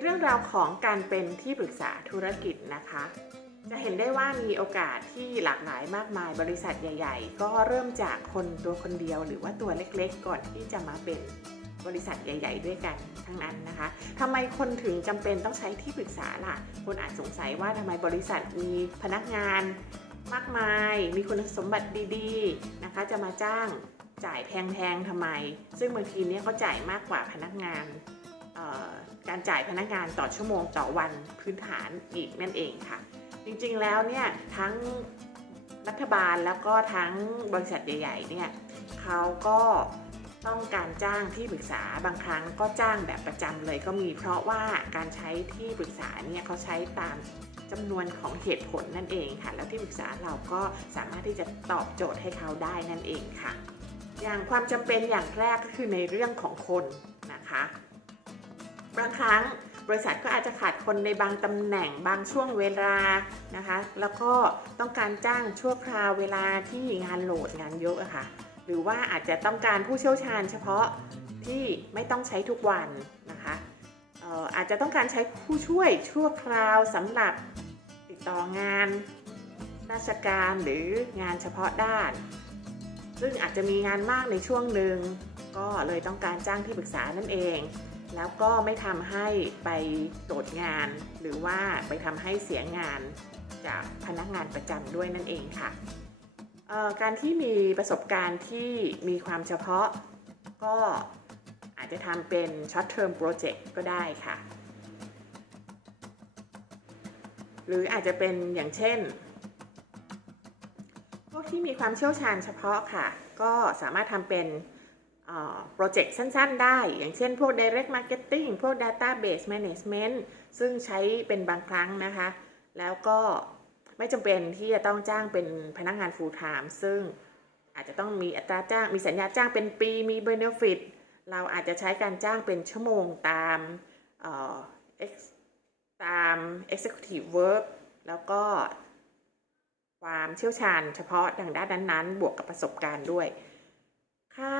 เรื่องราวของการเป็นที่ปรึกษาธุรกิจนะคะ จะเห็นได้ว่ามีโอกาสที่หลากหลายมากมาย บริษัทใหญ่ ๆ ก็เริ่มจากคนตัวคนเดียวหรือว่าตัวเล็กๆ ก่อนที่จะมาเป็นบริษัทใหญ่ ๆ ด้วยกันทั้งนั้นนะคะทำไมคนถึงจำเป็นต้องใช้ที่ปรึกษาล่ะ คนอาจสงสัยว่าทำไมบริษัทมีพนักงานมากมาย มีคุณสมบัติดีๆนะคะ จะมาจ้างจ่ายแพงๆทำไม ซึ่งบางทีเนี้ยเขาจ่ายมากกว่าพนักงาน การจ่ายพนักงานต่อชั่วโมงต่อวันพื้นฐานอีกนั่นเองค่ะ จริงๆแล้วเนี่ยทั้งรัฐบาลแล้วก็ทั้งบริษัทใหญ่ๆเนี่ยเขาก็ต้องการจ้างที่ปรึกษาบางครั้งก็จ้างแบบประจำเลยก็มีเพราะว่าการใช้ที่ปรึกษาเนี่ยเขาใช้ตามจำนวนของเหตุผลนั่นเองค่ะ แล้วที่ปรึกษาเราก็สามารถที่จะตอบโจทย์ให้เขาได้นั่นเองค่ะ อย่างความจำเป็นอย่างแรกก็คือในเรื่องของคนนะคะ บางครั้งบริษัทก็อาจจะขาดคนในบางตำแหน่งบางช่วงเวลานะคะ แล้วก็ต้องการจ้างชั่วคราวเวลาที่งานโหลดงานเยอะะค่ะ หรือว่าอาจจะต้องการผู้เชี่ยวชาญเฉพาะที่ไม่ต้องใช้ทุกวันนะคะอออาจจะต้องการใช้ผู้ช่วยชั่วคราวสำหรับติดต่องานราชการหรืองานเฉพาะด้าน ซึ่งอาจจะมีงานมากในช่วงหนึ่งก็เลยต้องการจ้างที่ปรึกษานั่นเอง แล้วก็ไม่ทำให้ไปโดดงาน หรือว่าไปทำให้เสียงานจากพนักงานประจำด้วยนั่นเองค่ะ การที่มีประสบการณ์ที่มีความเฉพาะก็อาจจะทำเป็น short term project ก็ได้ค่ะ หรืออาจจะเป็นอย่างเช่น พวกที่มีความเชี่ยวชาญเฉพาะค่ะ ก็สามารถทำเป็น โปรเจกต์สั้น ๆ ได้ อย่างเช่นพวก direct marketing พวก database management ซึ่งใช้เป็นบางครั้งนะคะ แล้วก็ไม่จำเป็นที่จะต้องจ้างเป็นพนักงาน full time ซึ่งอาจจะต้องมีอัตราจ้าง มีสัญญาจ้างเป็นปี มี benefit เราอาจจะใช้การจ้างเป็นชั่วโมงตามเอ่อ ex- ตาม executive work แล้วก็ความเชี่ยวชาญเฉพาะทางด้านนั้นๆ บวกกับประสบการณ์ด้วย ค่าค่า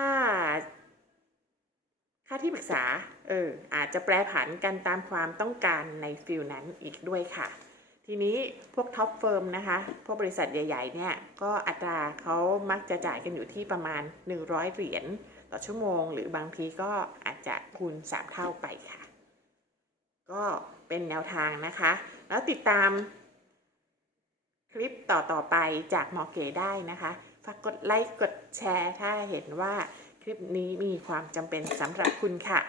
ที่ปรึกษาเอออาจจะแปรผันกันตามความต้องการในฟิลนั้นอีกด้วยค่ะ ทีนี้พวกท็อปเฟิร์มนะคะพวกบริษัทใหญ่ๆเนี่ยก็อัตราเขามักจะจ่ายกันอยู่ที่ประมาณ 100 เหรียญต่อชั่วโมง หรือบางทีก็อาจจะคูณ 3 เท่าไปค่ะ ก็เป็นแนวทางนะคะ แล้วติดตามคลิปต่อ ๆ ไปจากหมอเก๋ได้นะคะ ฝากกดไลค์ กดแชร์ ถ้าเห็นว่า ลิปนี้มีความจำเป็นสำหรับคุณค่ะ